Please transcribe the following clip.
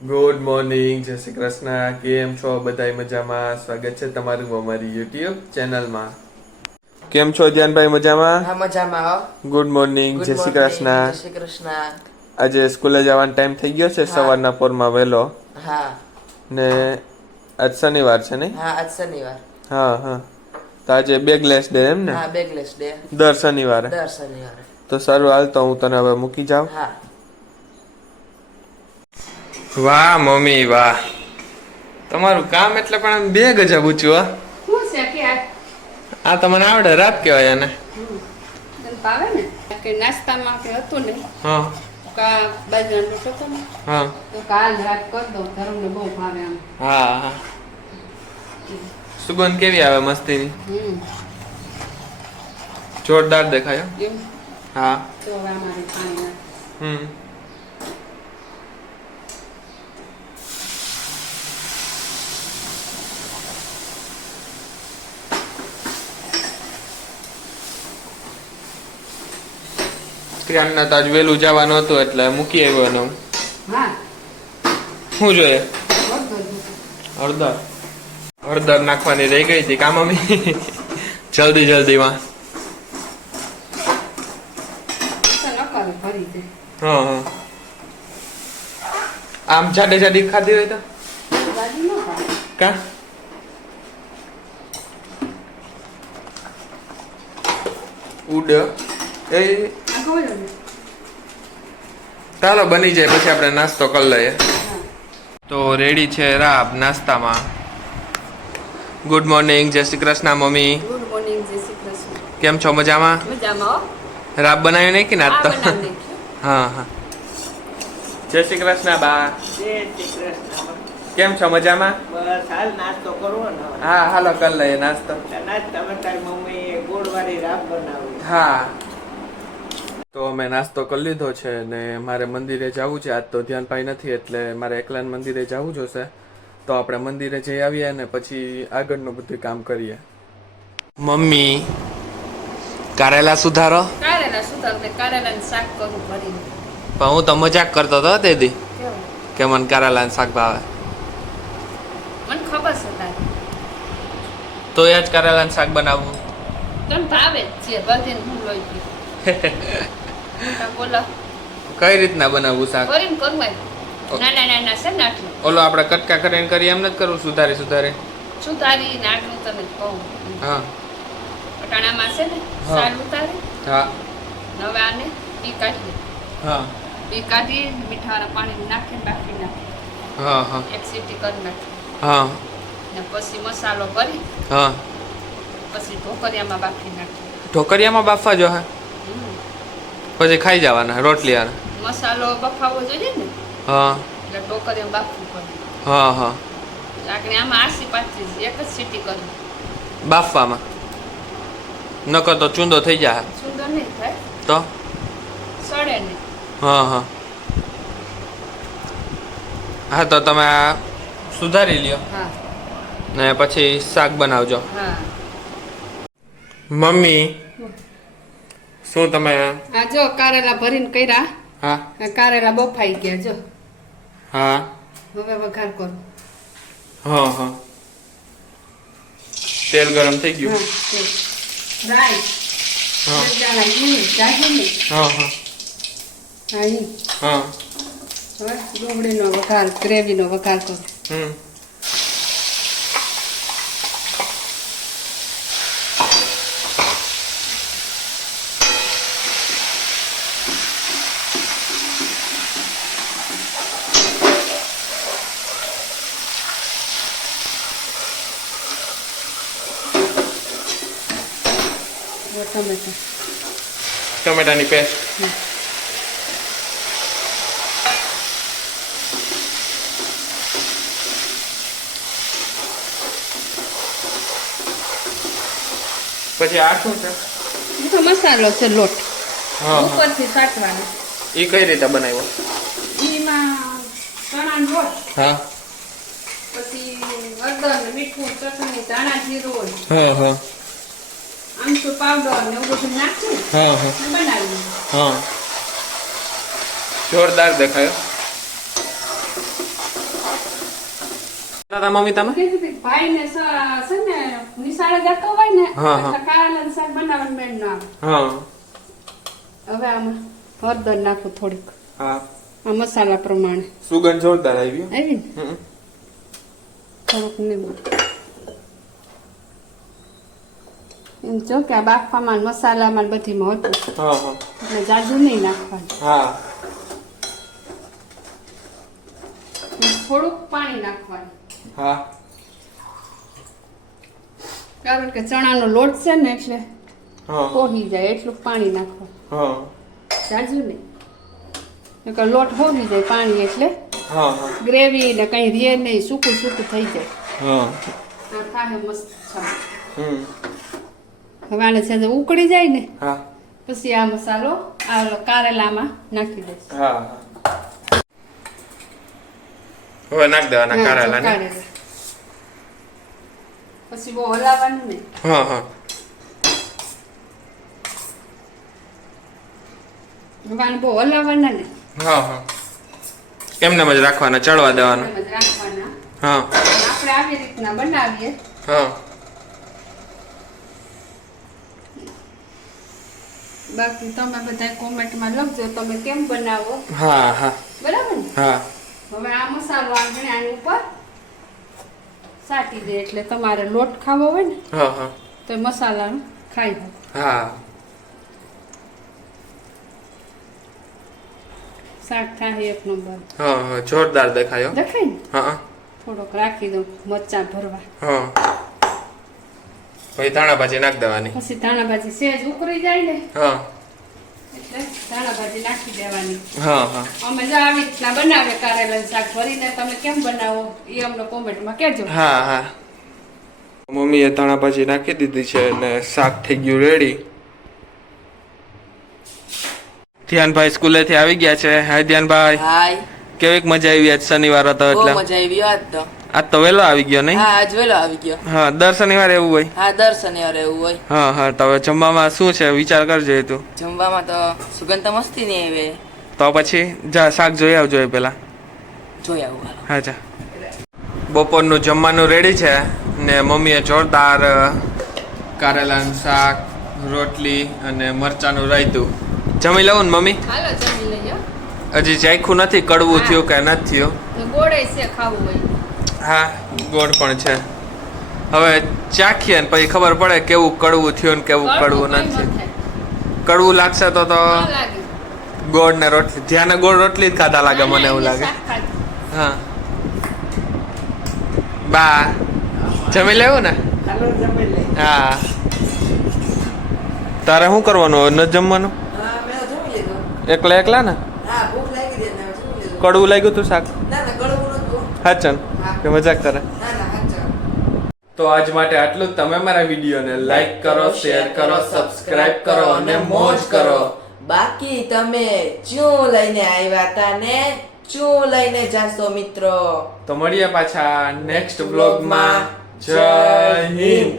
Good morning, જય શ્રી કૃષ્ણ. કેમ છો બધાય? મજામાં? સ્વાગત છે તમારું અમારી યુટ્યુબ ચેનલમાં. કેમ છો ધ્યાનભાઈ? મજામાં? હા, મજામાં હો. ગુડ મોર્નિંગ, જય શ્રી જય કૃષ્ણ. શ્રી કૃષ્ણ. આજે સ્કૂલે જવાનો ટાઈમ થઈ ગયો છે, સવારના પોરમાં વહેલો. હા ને આજ શનિવાર છે ને? હા, આજ શનિવાર. હા હા. તો આજે બેગલેસ ડે એમ ને? હા, બેગલેસ ડે દર શનિવારે. દર શનિવારે. તો સારું, હાલ તો હું તને હવે મૂકી જાઉં. હા. વાહ મમ્મી વાહ, તમારું કામ એટલે પણ બે ગજબ ઊંચું. શું છે કે આ તો મને આવડે, રાત કહેવાય એને. ભાવે ને કે નાસ્તામાં કે હતું ને હા કા બાજરાનો લોટ હતો ને હા તો કાલ રાત કરી દો, ધર્મને બહુ ભાવે આમ. હા હા. સુગંધ કેવી આવે મસ્તીની, જોરદાર દેખાય. એમ હા. તો હવે અમારે પાણી હમ. ક્રિયાના તો આજ વહેલું જવાનું હતું એટલે મૂકી આવ્યો એનો. હા શું જોઈએ? બધું હળદર. હળદર નાખવાની રહી ગઈ હતી કા મમ્મી? જલ્દીમાં. નકારે ભરી દે. હા હા. આમ જાડી ખાધી હોય તો બાજુ ન ખાય. કા ઉડ એ આ ખબર ને. ચાલો બની જાય પછી આપણે નાસ્તો કરી લઈએ. હા તો રેડી છે રાબ નાસ્તામાં. ગુડ મોર્નિંગ, જય Shri Krishna mummy. Good morning, જય શ્રી કૃષ્ણ. કેમ છો? મજામાં? મજામાં હો. રાબ બનાવ્યું નહીં કે આ નાસ્તો? બનાવી નાખ્યું. હા હા. જય શ્રી કૃષ્ણ બા. જય શ્રી કૃષ્ણ. કેમ છો? મજામાં? બસ હાલ નાસ્તો કરવો ને. હા હાલો કરી લઈએ નાસ્તો. તમે તારી મમ્મીએ ગોળવાળી રાબ બનાવી. હા. તો અમે નાસ્તો કરી લીધો છે ને મારે મંદિરે જવું છે. આજ તો ધ્યાનભાઈ નથી એટલે મારે એકલાને મંદિરે જવું જોશે. તો આપણે મંદિરે જઈ આવીએ ને પછી આગળનું બધું કામ કરીએ. મમ્મી કારેલા સુધારો. કારેલા સુધારતે કારેલાનું શાક કરું ભરીને. પણ હું તો મજાક કરતો હતો તેથી કેવું? કે મને કારેલાનું શાક ભાવે. મને ખબર છે તારે. તો એ જ કારેલાનું શાક બનાવવું. તને ભાવે જ છે, ભરીને હું લઈ ગઈ. બોલો કઈ રીતના બનાવવું શાક? ભરીને કરું હોય. નાના છે ને આટલું. ઓલો આપણે કટકા કરીને કરીએ એમ નથી કરવું? સુધારી સુધારી નાખલું તને કહું. હા પટાણામાં છે ને હા. સાલ ઉતારી હા હવે આને બી કાઢી હા બી કાઢી મીઠાવાળા પાણી નાખીને બાફી નાખી. હા હા એક સીટી કરી નાખી હા ને પછી મસાલો ભરી હા. પછી ઢોકરિયામાં બાફી નાખી. ઢોકરિયામાં બાફવા જો હે? પછી ખાઈ જવાના રોટલી યાર. મસાલો બફાવો જોઈએ ને હા એટલે ઢોકરિયામાં બાફવું પડે. હા હા. લાકડી આમાં આસી પાછી એક જ સીટી કરી. બાફવામાં નકર તો ચૂંદો થઈ જાય. સુંદર નહીં થાય, તો સડે નહીં. હા હા. હા તો તમે આ સુધારી લ્યો હા ને પછી શાક બનાવજો. હા. મમ્મી શું તમે? આ જો કારેલા ભરીને કર્યા. હા આ કારેલા બફાઈ ગયા જો. હા હવે વઘાર કરો. હા હા. તેલ ગરમ થઈ ગયું. રાઈ હા હા હા હા. હવે ડુંગળીનો વઘાર, ગ્રેવીનો વઘાર કરો. હમ. ટમેટા ટમેટાની પેસ્ટ. પછી આ શું છે? એ તો મસાલો છે, લોટ હા હા. ઉપરથી સાટવાનો. એ કઈ રીતે બનાવ્યો? એમાં ચણાનો લોટ, હા પછી હળદર ને મીઠું, ચટણી, ધાણા જીરું, હા હા આમચૂર પાવડર ને એવું બધું નાખ્યું હા હા ને બનાવ્યું. હા. જોરદાર દેખાયો. તારા મમ્મી તમે ભાઈ ને છે ને નિશાળે જતો હોય ને હા, હા. એટલે કારેલાનું શાક બનાવવાનું મેળ ના આવે. હા હવે આમાં હળદર નાખું થોડીક હા આ મસાલા પ્રમાણે સુગંધ જોરદાર આવી આવી ને થોડુંક લીંબુ એમ જો કે આ બાફવામાં ને મસાલામાં ને બધીમાં હતું હા હા એટલે જાજુ નહીં નાખવાનું હા થોડુંક પાણી નાખવાનું હા કારણ કે ચણાનો લોટ છે ને એટલે હા પોહી જાય એટલું પાણી નાખવાનું હા જાજુ નહીં નકર લોટ હોવી જાય પાણી એટલે હા હા ગ્રેવી ને કઈ રે નહીં સૂકું સૂકું થઈ જાય હા આ થાય મસ્ત છે હમ હવે આને છે જે ઉકળી જાય ને હા પછી આ મસાલો આ ઓલો કારેલામાં નાખી દઈશ હા હવે નાખ દેવાના હા, કારેલા ને કારેલા. પછી બહુ હલાવવાનું નહીં હા હા હવે આને બહુ હલાવવાના નહીં હા હા એમને જ રાખવાના ચડવા દેવાના એમ જ રાખવાના હા આપણે આવી રીતના બનાવીએ હા બાકી તમે બધા કોમેન્ટમાં લખજો તમે કેમ બનાવો હા હા બરાબર ને હા હવે આ મસાલો આંગણે આની ઉપર સાટી દે એટલે તમારે લોટ ખાવો હોય ને હા હા તો એ મસાલાનું ખાઈ શકો હા શાક થાય એક નંબર હા હા જોરદાર દેખાયો દેખાય ને હા થોડોક રાખી દઉં મરચાં ભરવા હા પછી ધાણા ભાજી નાખ દેવાની પછી ધાણા ભાજી સેજ ઉકળી જાય ને હા એટલે ધાણા ભાજી નાખી દેવાની હા હા અમે જો આવી રીતના બનાવે કારેલાનું શાક ભરીને તમે કેમ બનાવો એ અમને કોમેન્ટમાં કહેજો હા હા મમ્મીએ ધાણા ભાજી નાખી દીધી છે અને શાક થઈ ગયું રેડી ધ્યાનભાઈ સ્કૂલેથી આવી ગયા છે હાય ધ્યાનભાઈ હાય કેવીક મજા આવી આજ શનિવાર હતો બહુ એટલે મજા આવી આજ તો આજ તો વહેલો આવી ગયો નહીં હા આજ વેલો આવી ગયો હા દર શનિવારે એવું હોય હા દર શનિવારે એવું હોય હા હા તો હવે જમવામાં શું છે વિચાર કરજો તું જમવામાં તો સુગંધ તો મસ્તી નહીં આવે તો પછી જા શાક જોઈ આવજો એ પેલા જોઈ આવું હાલો. હા જા બપોરનું જમવાનું રેડી છે ને મમ્મીએ જોરદાર કારેલાનું શાક રોટલી અને મરચાનું રાયતું જમી લઉં ને મમ્મી હાલો જમી લઈએ હજી ચાખ્યું નથી કડવું થયું કે નથી થયું ગોળે છે ખાવું હોય હા ગોળ પણ છે હવે ચાખીએ ને પછી ખબર પડે કેવું કડવું થયું ને કેવું કડવું નથી કડવું લાગશે તો લાગે ગોળ ને રોટલી ધ્યાને ગોળ રોટલી જ ખાતા લાગે મને એવું લાગે હા બા જમી લેવું ને હાલો જમી લઈ હા તારે શું કરવાનું હવે ન જમવાનું હા મેં તો જમી લીધું એકલા એકલા ને હા ભૂખ લાગી દે મેં જમી લીધું કડવું લાગ્યું તું શાક ના ના ગળવું નતું હાચન કે મજાક કરે ના ના હાચો તો આજ માટે આટલું જ. તમે મારા વિડીયોને લાઈક કરો શેર કરો સબસ્ક્રાઇબ કરો અને મોજ કરો. બાકી તમે ચૂ લઈને આવ્યા તા ને ચૂ લઈને જાશો મિત્રો તો મળીએ પાછા નેક્સ્ટ બ્લોગમાં. જય હિન્દ.